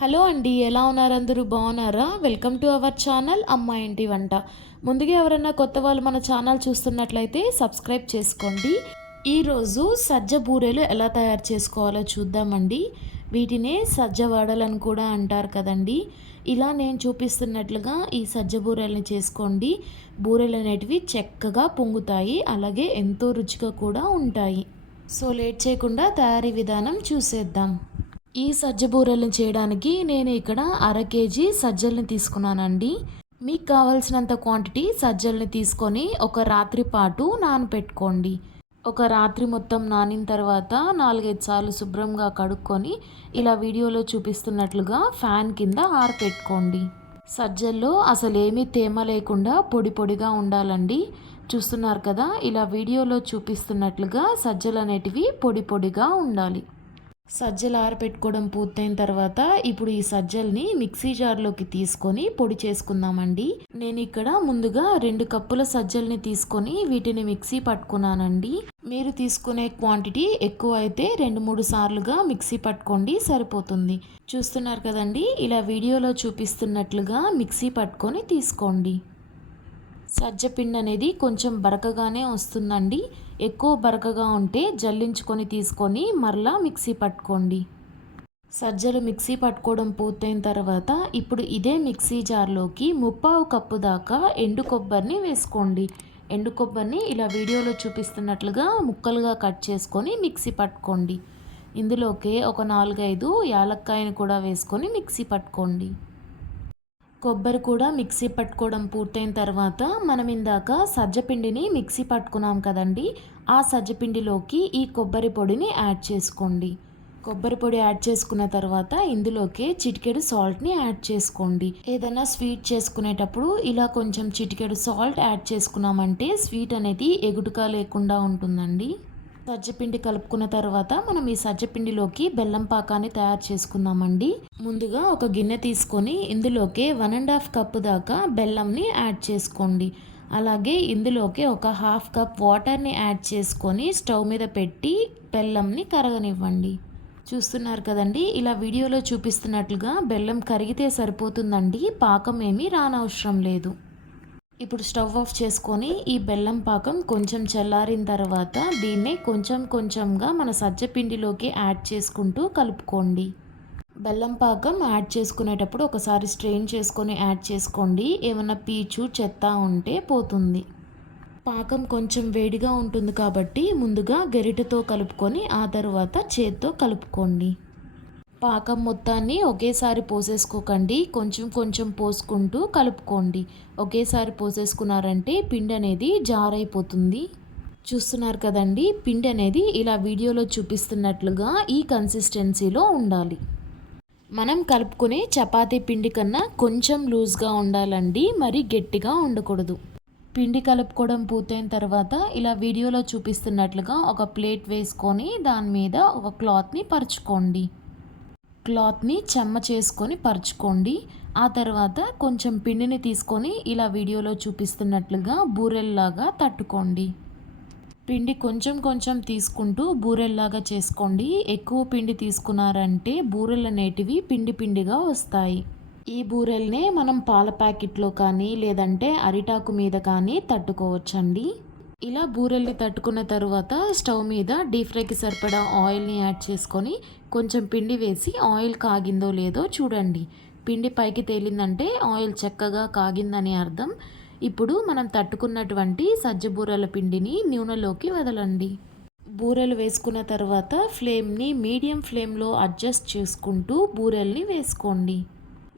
Hello అండి ఎలా ఉన్నారు అందరూ? బాగున్నారా? వెల్కమ్ టు అవర్ ఛానల్ అమ్మ ఇంటి వంట. ముందుగా ఎవరైనా కొత్త వాళ్ళు మన ఛానల్ చూస్తున్నట్లయితే సబ్స్క్రైబ్ చేసుకోండి. ఈరోజు సజ్జ బూరెలు ఎలా తయారు చేసుకోవాలో చూద్దామండి. వీటినే సజ్జ వడలని కూడా అంటారు కదండి. ఇలా నేను చూపిస్తున్నట్లుగా ఈ సజ్జ బూరెల్ని చేసుకోండి. బూరెలు అనేటివి చక్కగా పొంగుతాయి అలాగే ఎంతో రుచిగా కూడా ఉంటాయి. సో లేట్ చేయకుండా తయారీ విధానం చూసేద్దాం. ఈ సజ్జ బూరెలను చేయడానికి నేను ఇక్కడ అర కేజీ సజ్జల్ని తీసుకున్నానండి. మీకు కావాల్సినంత క్వాంటిటీ సజ్జల్ని తీసుకొని ఒక రాత్రి పాటు నానపెట్టుకోండి. ఒక రాత్రి మొత్తం నానిన తర్వాత నాలుగైదు సార్లు శుభ్రంగా కడుక్కొని ఇలా వీడియోలో చూపిస్తున్నట్లుగా ఫ్యాన్ కింద ఆరపెట్టుకోండి. సజ్జల్లో అసలు ఏమీ తేమ లేకుండా పొడి పొడిగా ఉండాలండి. చూస్తున్నారు కదా ఇలా వీడియోలో చూపిస్తున్నట్లుగా సజ్జలు అనేటివి పొడి పొడిగా ఉండాలి. సజ్జలు ఆరపెట్టుకోవడం పూర్తయిన తర్వాత ఇప్పుడు ఈ సజ్జల్ని మిక్సీ జార్లోకి తీసుకొని పొడి చేసుకుందామండి. నేను ఇక్కడ ముందుగా రెండు కప్పుల సజ్జల్ని తీసుకొని వీటిని మిక్సీ పట్టుకున్నానండి. మీరు తీసుకునే క్వాంటిటీ ఎక్కువ అయితే రెండు మూడు సార్లుగా మిక్సీ పట్టుకోండి సరిపోతుంది. చూస్తున్నారు కదండి ఇలా వీడియోలో చూపిస్తున్నట్లుగా మిక్సీ పట్టుకొని తీసుకోండి. సజ్జపిండి అనేది కొంచెం బరకగానే వస్తుందండి. ఎక్కువ బరకగా ఉంటే జల్లించుకొని తీసుకొని మరలా మిక్సీ పట్టుకోండి. సజ్జలు మిక్సీ పట్టుకోవడం పూర్తయిన తర్వాత ఇప్పుడు ఇదే మిక్సీ జార్లోకి ముప్పావు కప్పు దాకా ఎండు కొబ్బరిని వేసుకోండి. ఎండు కొబ్బరిని ఇలా వీడియోలో చూపిస్తున్నట్లుగా ముక్కలుగా కట్ చేసుకొని మిక్సీ పట్టుకోండి. ఇందులోకి ఒక నాలుగైదు యాలక్కాయని కూడా వేసుకొని మిక్సీ పట్టుకోండి. కొబ్బరి కూడా మిక్సీ పట్టుకోవడం పూర్తయిన తర్వాత మనం ఇందాక సజ్జపిండిని మిక్సీ పట్టుకున్నాం కదండి. ఆ సజ్జపిండిలోకి ఈ కొబ్బరి పొడిని యాడ్ చేసుకోండి. కొబ్బరి పొడి యాడ్ చేసుకున్న తర్వాత ఇందులోకి చిటికెడు సాల్ట్ని యాడ్ చేసుకోండి. ఏదైనా స్వీట్ చేసుకునేటప్పుడు ఇలా కొంచెం చిటికెడు సాల్ట్ యాడ్ చేసుకున్నామంటే స్వీట్ అనేది ఎగుటుగా లేకుండా ఉంటుందండి. సజ్జపిండి కలుపుకున్న తర్వాత మనం ఈ సజ్జపిండిలోకి బెల్లం పాకాన్ని తయారు చేసుకుందామండి. ముందుగా ఒక గిన్నె తీసుకొని ఇందులోకి వన్ అండ్ హాఫ్ కప్ దాకా బెల్లంని యాడ్ చేసుకోండి. అలాగే ఇందులోకి ఒక హాఫ్ కప్ వాటర్ని యాడ్ చేసుకొని స్టవ్ మీద పెట్టి బెల్లంని కరగనివ్వండి. చూస్తున్నారు కదండి ఇలా వీడియోలో చూపిస్తున్నట్లుగా బెల్లం కరిగితే సరిపోతుందండి పాకం ఏమీ రానవసరం లేదు. ఇప్పుడు స్టవ్ ఆఫ్ చేసుకొని ఈ బెల్లం పాకం కొంచెం చల్లారిన తర్వాత దీన్ని కొంచెం కొంచెంగా మన సజ్జపిండిలోకి యాడ్ చేసుకుంటూ కలుపుకోండి. బెల్లం పాకం యాడ్ చేసుకునేటప్పుడు ఒకసారి స్ట్రెయిన్ చేసుకొని యాడ్ చేసుకోండి. ఏమైనా పీచు చెత్త ఉంటే పోతుంది. పాకం కొంచెం వేడిగా ఉంటుంది కాబట్టి ముందుగా గరిటెతో కలుపుకొని ఆ తర్వాత చేత్తో కలుపుకోండి. పాకం మొత్తాన్ని ఒకేసారి పోసేసుకోకండి. కొంచెం కొంచెం పోసుకుంటూ కలుపుకోండి. ఒకేసారి పోసేసుకున్నారంటే పిండి అనేది జారైపోతుంది. చూస్తున్నారు కదండి పిండి అనేది ఇలా వీడియోలో చూపిస్తున్నట్లుగా ఈ కన్సిస్టెన్సీలో ఉండాలి. మనం కలుపుకునే చపాతీ పిండి కన్నా కొంచెం లూజ్గా ఉండాలండి మరి గట్టిగా ఉండకూడదు. పిండి కలుపుకోవడం పూర్తయిన తర్వాత ఇలా వీడియోలో చూపిస్తున్నట్లుగా ఒక ప్లేట్ వేసుకొని దాని మీద ఒక క్లాత్ని పరుచుకోండి. క్లాత్ని చెమ్మ చేసుకొని పరుచుకోండి. ఆ తర్వాత కొంచెం పిండిని తీసుకొని ఇలా వీడియోలో చూపిస్తున్నట్లుగా బూరెల్లాగా తట్టుకోండి. పిండి కొంచెం కొంచెం తీసుకుంటూ బూరెల్లాగా చేసుకోండి. ఎక్కువ పిండి తీసుకున్నారంటే బూరెలు అనేటివి పిండి పిండిగా వస్తాయి. ఈ బూరెల్నే మనం పాల ప్యాకెట్లో కానీ లేదంటే అరిటాకు మీద కానీ తట్టుకోవచ్చండి. ఇలా బూరెల్ని తట్టుకున్న తర్వాత స్టవ్ మీద డీప్ ఫ్రైకి సరిపడా ఆయిల్ని యాడ్ చేసుకొని కొంచెం పిండి వేసి ఆయిల్ కాగిందో లేదో చూడండి. పిండి పైకి తేలిందంటే ఆయిల్ చక్కగా కాగిందని అర్థం. ఇప్పుడు మనం తట్టుకున్నటువంటి సజ్జ బూరెల పిండిని నూనెలోకి వదలండి. బూరెలు వేసుకున్న తర్వాత ఫ్లేమ్ని మీడియం ఫ్లేమ్లో అడ్జస్ట్ చేసుకుంటూ బూరెల్ని వేసుకోండి.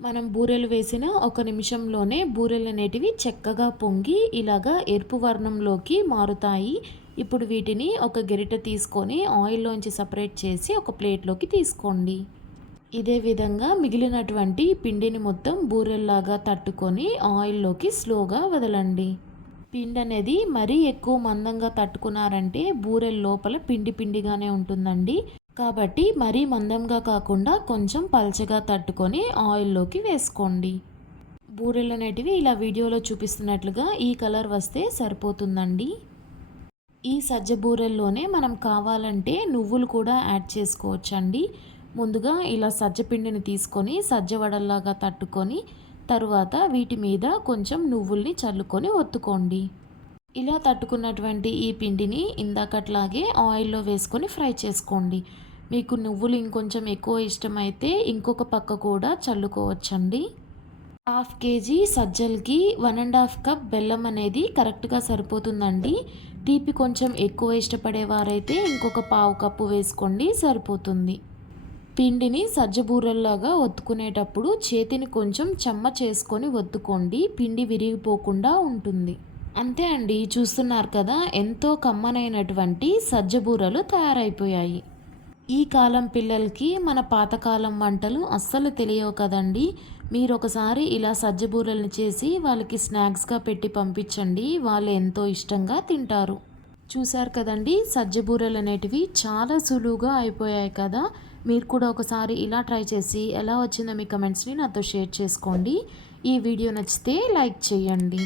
మనం బూరెలు వేసిన ఒక నిమిషంలోనే బూరెలు అనేటివి చక్కగా పొంగి ఇలాగా ఎరుపు వర్ణంలోకి మారుతాయి. ఇప్పుడు వీటిని ఒక గెరిట తీసుకొని ఆయిల్లోంచి సపరేట్ చేసి ఒక ప్లేట్లోకి తీసుకోండి. ఇదే విధంగా మిగిలినటువంటి పిండిని మొత్తం బూరెల్లాగా తట్టుకొని ఆయిల్లోకి స్లోగా వదలండి. పిండి అనేది మరీ ఎక్కువ మందంగా తట్టుకున్నారంటే బూరెల లోపల పిండి పిండిగానే ఉంటుందండి. కాబట్టి మరీ మందంగా కాకుండా కొంచెం పల్చగా తట్టుకొని ఆయిల్లోకి వేసుకోండి. బూరెలు అనేటివి ఇలా వీడియోలో చూపిస్తున్నట్లుగా ఈ కలర్ వస్తే సరిపోతుందండి. ఈ సజ్జ బూరెల్లోనే మనం కావాలంటే నువ్వులు కూడా యాడ్ చేసుకోవచ్చండి. ముందుగా ఇలా సజ్జ పిండిని తీసుకొని సజ్జ వడల్లాగా తట్టుకొని తరువాత వీటి మీద కొంచెం నువ్వుల్ని చల్లుకొని ఒత్తుకోండి. ఇలా తట్టుకున్నటువంటి ఈ పిండిని ఇందాకట్లాగే ఆయిల్లో వేసుకొని ఫ్రై చేసుకోండి. మీకు నువ్వులు ఇంకొంచెం ఎక్కువ ఇష్టమైతే ఇంకొక పక్క కూడా చల్లుకోవచ్చండి. హాఫ్ కేజీ సజ్జలకి వన్ అండ్ హాఫ్ కప్ బెల్లం అనేది కరెక్ట్గా సరిపోతుందండి. తీపి కొంచెం ఎక్కువ ఇష్టపడేవారైతే ఇంకొక పావు కప్పు వేసుకోండి సరిపోతుంది. పిండిని సజ్జ బూరెల్లాగా ఒత్తుకునేటప్పుడు చేతిని కొంచెం చెమ్మ చేసుకొని ఒత్తుకోండి పిండి విరిగిపోకుండా ఉంటుంది. అంతే అండి చూస్తున్నారు కదా ఎంతో కమ్మనైనటువంటి సజ్జ బూరలు తయారైపోయాయి. ఈ కాలం పిల్లలకి మన పాతకాలం వంటలు అస్సలు తెలియవు కదండి. మీరు ఒకసారి ఇలా సజ్జబూరల్ని చేసి వాళ్ళకి స్నాక్స్గా పెట్టి పంపించండి వాళ్ళు ఎంతో ఇష్టంగా తింటారు. చూశారు కదండి సజ్జ బూరెలు అనేటివి చాలా సులువుగా అయిపోయాయి కదా. మీరు కూడా ఒకసారి ఇలా ట్రై చేసి ఎలా వచ్చిందో మీ కమెంట్స్ని నాతో షేర్ చేసుకోండి. ఈ వీడియో నచ్చితే లైక్ చేయండి.